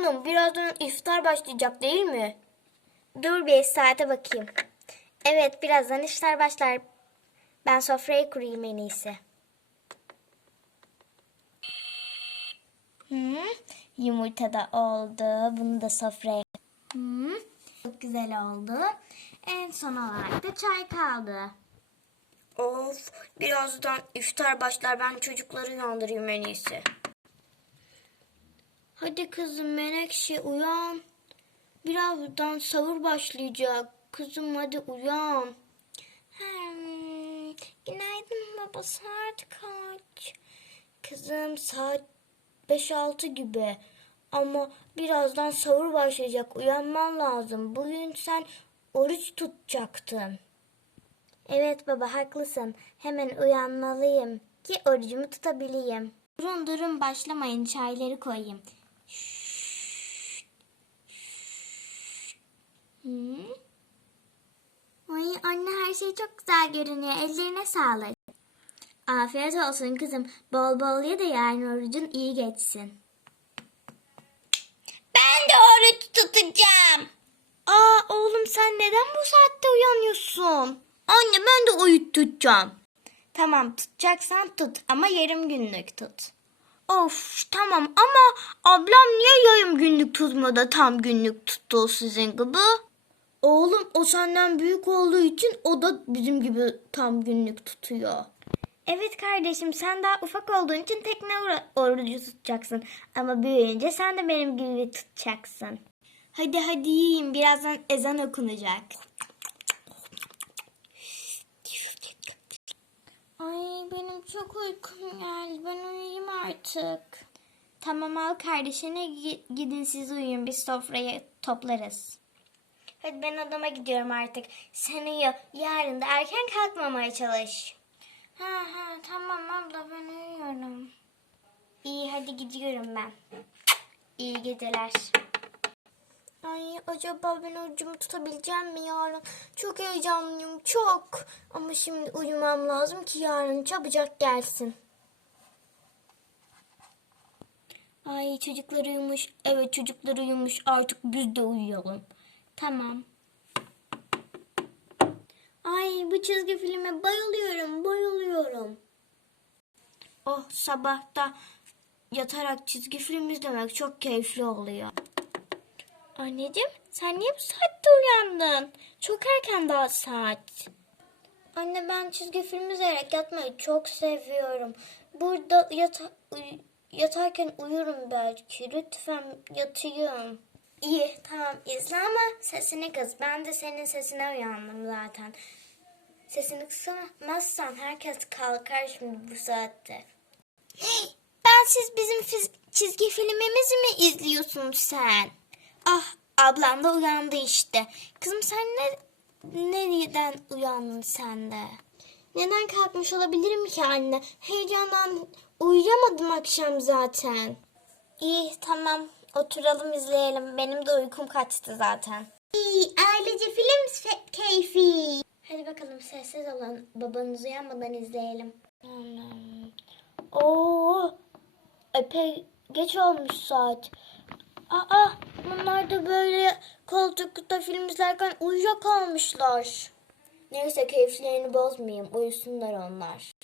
Hanım birazdan iftar başlayacak değil mi? Dur bir saate bakayım. Evet birazdan iftar başlar. Ben sofrayı kurayım en iyisi. Hı, yumurta da oldu. Bunu da sofraya. Hı, çok güzel oldu. En son olarak da çay kaldı. Of birazdan iftar başlar. Ben çocukları uyandırayım en iyisi. Hadi kızım Menekşe uyan. Birazdan sahur başlayacak. Kızım hadi uyan. Hmm, günaydın baba saat kaç? Kızım saat 5-6 gibi. Ama birazdan sahur başlayacak. Uyanman lazım. Bugün sen oruç tutacaktın. Evet baba haklısın. Hemen uyanmalıyım ki orucumu tutabileyim. Durun durun başlamayın çayları koyayım. Hı? Ay anne her şey çok güzel görünüyor. Ellerine sağlık. Afiyet olsun kızım. Bol bol ye de yarın orucun iyi geçsin. Ben de oruç tutacağım. Aa oğlum sen neden bu saatte uyanıyorsun? Anne ben de oruç tutacağım. Tamam tutacaksan tut ama yarım günlük tut. Of tamam ama ablam niye yarım günlük tutmadı tam günlük tuttu sizin gibi? Oğlum o senden büyük olduğu için o da bizim gibi tam günlük tutuyor. Evet kardeşim sen daha ufak olduğun için tekne or- orucu tutacaksın. Ama büyüyünce sen de benim gibi tutacaksın. Hadi hadi yiyin birazdan ezan okunacak. Ay benim çok uykum geldi. Ben uyuyayım artık. Tamam al kardeşine gi- gidin siz uyuyun. Biz sofrayı toplarız. Hadi ben odama gidiyorum artık. Sen uyu. Yarın da erken kalkmamaya çalış. Ha ha tamam abla ben uyuyorum. İyi hadi gidiyorum ben. İyi geceler. Ay acaba ben orucumu tutabileceğim mi yarın? Çok heyecanlıyım çok. Ama şimdi uyumam lazım ki yarın çabucak gelsin. Ay çocuklar uyumuş. Evet çocuklar uyumuş. Artık biz de uyuyalım. Tamam. Ay bu çizgi filme bayılıyorum, bayılıyorum. Oh sabahta yatarak çizgi film izlemek çok keyifli oluyor. Anneciğim sen niye bu saatte uyandın? Çok erken daha saat. Anne ben çizgi film izleyerek yatmayı çok seviyorum. Burada yata yatarken uyurum belki. Lütfen yatayım. İyi tamam izle ama sesini kız. Ben de senin sesine uyandım zaten. Sesini kısamazsan herkes kalkar şimdi bu saatte. Ben siz bizim fiz- çizgi filmimizi mi izliyorsun sen? Ah ablam da uyandı işte. Kızım sen ne nereden uyandın sen de? Neden kalkmış olabilirim ki anne? Heyecandan uyuyamadım akşam zaten. İyi tamam oturalım izleyelim. Benim de uykum kaçtı zaten. İyi ailece film keyfi. Hadi bakalım sessiz olun. Babanız uyanmadan izleyelim. Oo, epey geç olmuş saat. Aa, bunlar da böyle koltukta film izlerken uyuyakalmışlar. Neyse keyiflerini bozmayayım. Uyusunlar onlar.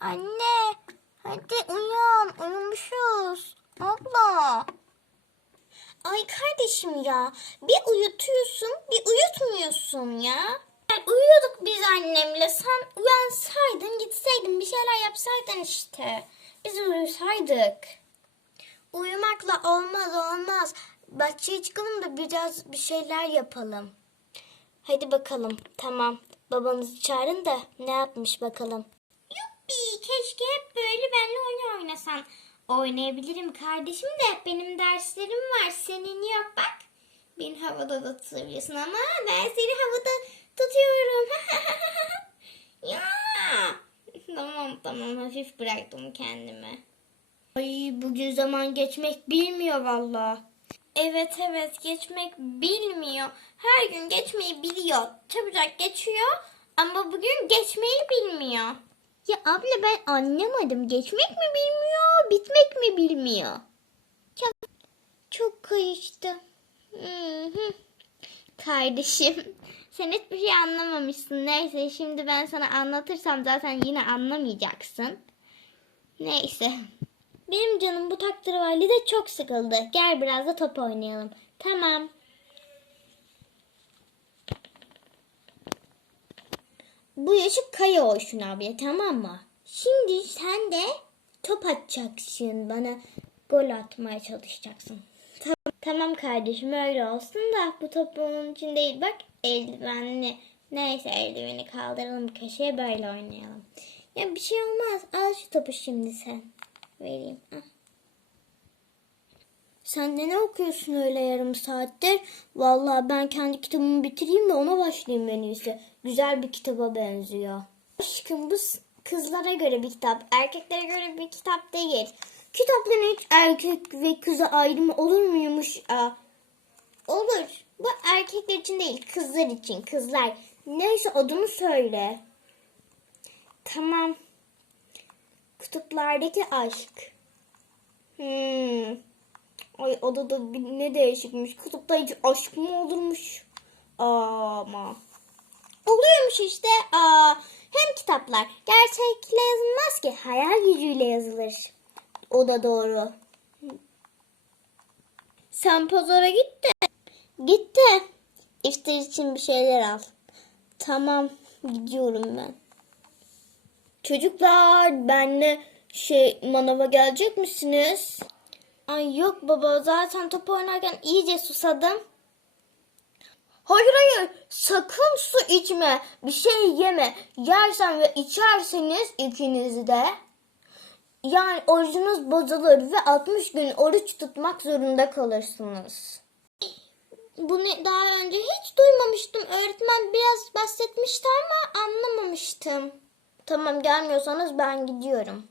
Anne, hadi uyan. Uyumuşuz. Abla. Ay kardeşim ya. Bir uyutuyorsun, bir uyutmuyorsun ya. Yani uyuyorduk biz annemle. Sen uyansaydın, gitseydin, bir şeyler yapsaydın işte. Biz uyusaydık. Uyumakla olmaz olmaz. Bahçeye çıkalım da biraz bir şeyler yapalım. Hadi bakalım. Tamam. Babanızı çağırın da ne yapmış bakalım. Yuppi keşke hep böyle benimle oyun oynasan. Oynayabilirim kardeşim de benim derslerim var. Senin yok bak. Beni havada da tutabiliyorsun ama ben seni havada tutuyorum. ya. Tamam tamam hafif bıraktım kendimi. Ay bugün zaman geçmek bilmiyor valla. Evet evet geçmek bilmiyor. Her gün geçmeyi biliyor. Çabucak geçiyor ama bugün geçmeyi bilmiyor. Ya abla ben anlamadım. Geçmek mi bilmiyor, bitmek mi bilmiyor? İşte. Hı hı. Kardeşim sen hiçbir şey anlamamışsın. Neyse şimdi ben sana anlatırsam zaten yine anlamayacaksın. Neyse. Benim canım bu taktırvalli de çok sıkıldı. Gel biraz da top oynayalım. Tamam. Bu yaşı kaya olsun abi tamam mı? Şimdi sen de top atacaksın bana gol atmaya çalışacaksın. Tamam, tamam kardeşim öyle olsun da bu top onun için değil bak eldivenli. Neyse eldiveni kaldıralım köşeye böyle oynayalım. Ya bir şey olmaz al şu topu şimdi sen. Vereyim. Sen de ne okuyorsun öyle yarım saattir? Vallahi ben kendi kitabımı bitireyim de ona başlayayım en iyisi. Güzel bir kitaba benziyor. Aşkım bu kızlara göre bir kitap. Erkeklere göre bir kitap değil. Kitapların hiç erkek ve kıza ayrımı olur muymuş? Aa, Olur. Bu erkekler için değil kızlar için. Kızlar. neyse adını söyle. Tamam. Kutuplardaki aşk. Hmm. Ay adı da bir- ne değişikmiş. Kutupta hiç aşk mı olurmuş? Ama. Oluyormuş işte. Aa, hem kitaplar gerçekle yazılmaz ki hayal gücüyle yazılır. O da doğru. Sen pazara git de. Gitti. İftar için bir şeyler al. Tamam gidiyorum ben. Çocuklar benle şey manava gelecek misiniz? Ay yok baba zaten top oynarken iyice susadım. Hayır hayır sakın su içme bir şey yeme yersen ve içerseniz ikiniz de yani orucunuz bozulur ve 60 gün oruç tutmak zorunda kalırsınız. Bunu daha önce hiç duymamıştım. Öğretmen biraz bahsetmişti ama anlamamıştım. Tamam gelmiyorsanız ben gidiyorum.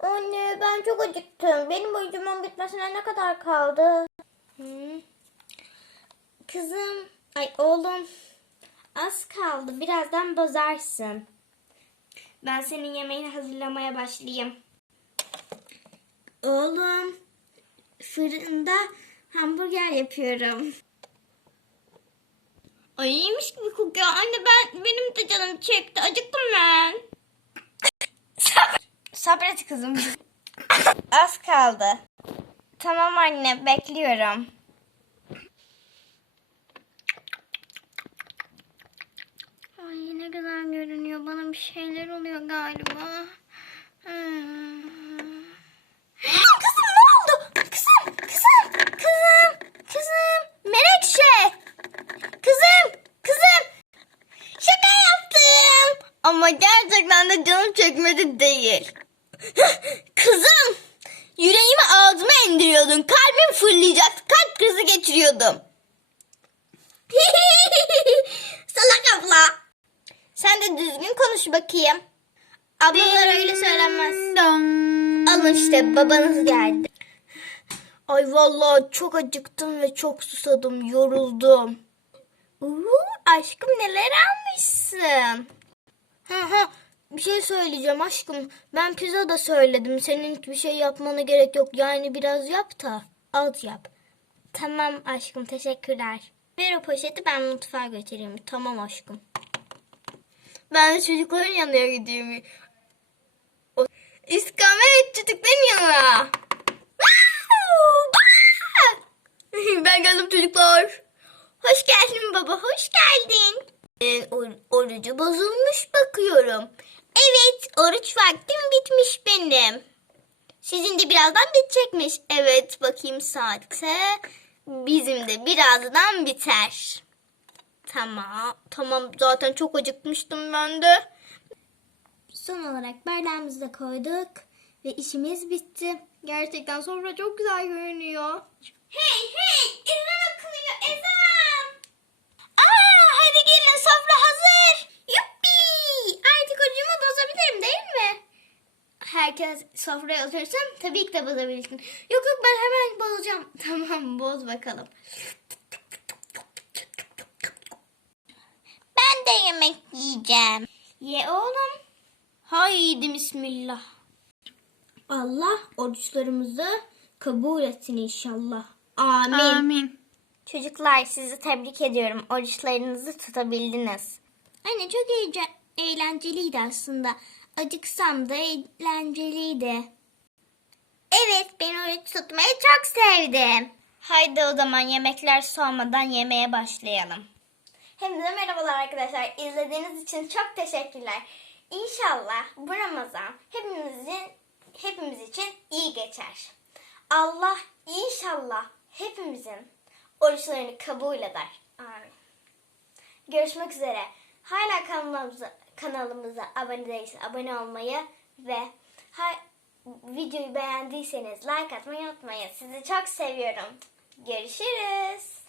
Anne ben çok acıktım. Benim orucumun bitmesine ne kadar kaldı? Hı. Kızım, ay oğlum az kaldı. Birazdan bozarsın. Ben senin yemeğini hazırlamaya başlayayım. Oğlum, fırında hamburger yapıyorum. Ay iyiymiş gibi kokuyor. Anne ben benim de canım çekti. Acıktım ben. Sabret kızım. Az kaldı. Tamam anne bekliyorum. Ay ne güzel görünüyor. Bana bir şeyler oluyor galiba. Hmm. Kızım ne oldu? Kızım, kızım, kızım, kızım. Menekşe. Kızım, kızım. Şaka yaptım. Ama gerçekten de canım çekmedi değil. Kızım. Yüreğimi ağzıma indiriyordun. Kalbim fırlayacak. Kalp krizi geçiriyordum. Salak abla. Sen de düzgün konuş bakayım. Ablalar öyle söylenmez. Alın işte babanız geldi. Ay vallahi çok acıktım ve çok susadım, yoruldum. Uuu aşkım neler almışsın. Ha ha bir şey söyleyeceğim aşkım. Ben pizza da söyledim. Senin bir şey yapmana gerek yok. Yani biraz yap da az yap. Tamam aşkım teşekkürler. Ver o poşeti ben mutfağa götüreyim. Tamam aşkım. Ben de çocukların yanına gideyim. O- İskamet çocukların yanına. ben geldim çocuklar. Hoş geldin baba hoş geldin. Ee, or- orucu bozulmuş bakıyorum. Evet oruç vaktim bitmiş benim. Sizin de birazdan bitecekmiş. Evet bakayım saate. Bizim de birazdan biter. Tamam. Tamam zaten çok acıkmıştım ben de. Son olarak bardağımızı da koyduk ve işimiz bitti. Gerçekten sofra çok güzel görünüyor. Hey hey ezan okunuyor ezan. Aa hadi gelin sofra hazır. Yuppi artık orucumu bozabilirim değil mi? Herkes sofraya otursun tabii ki de bozabilirsin. Yok yok ben hemen bozacağım. Tamam boz bakalım. Ben de yemek yiyeceğim. Ye oğlum. Haydi bismillah. Allah oruçlarımızı kabul etsin inşallah. Amin. Amin. Çocuklar sizi tebrik ediyorum. Oruçlarınızı tutabildiniz. Anne çok eğce- eğlenceliydi aslında. Acıksam da eğlenceliydi. Evet ben oruç tutmayı çok sevdim. Haydi o zaman yemekler soğumadan yemeye başlayalım. Hepinize merhabalar arkadaşlar. İzlediğiniz için çok teşekkürler. İnşallah bu Ramazan hepimizin hepimiz için iyi geçer. Allah inşallah hepimizin oruçlarını kabul eder. Amin. Görüşmek üzere. Hala kanalımıza, kanalımıza abone değilseniz abone olmayı ve ha, videoyu beğendiyseniz like atmayı unutmayın. Sizi çok seviyorum. Görüşürüz.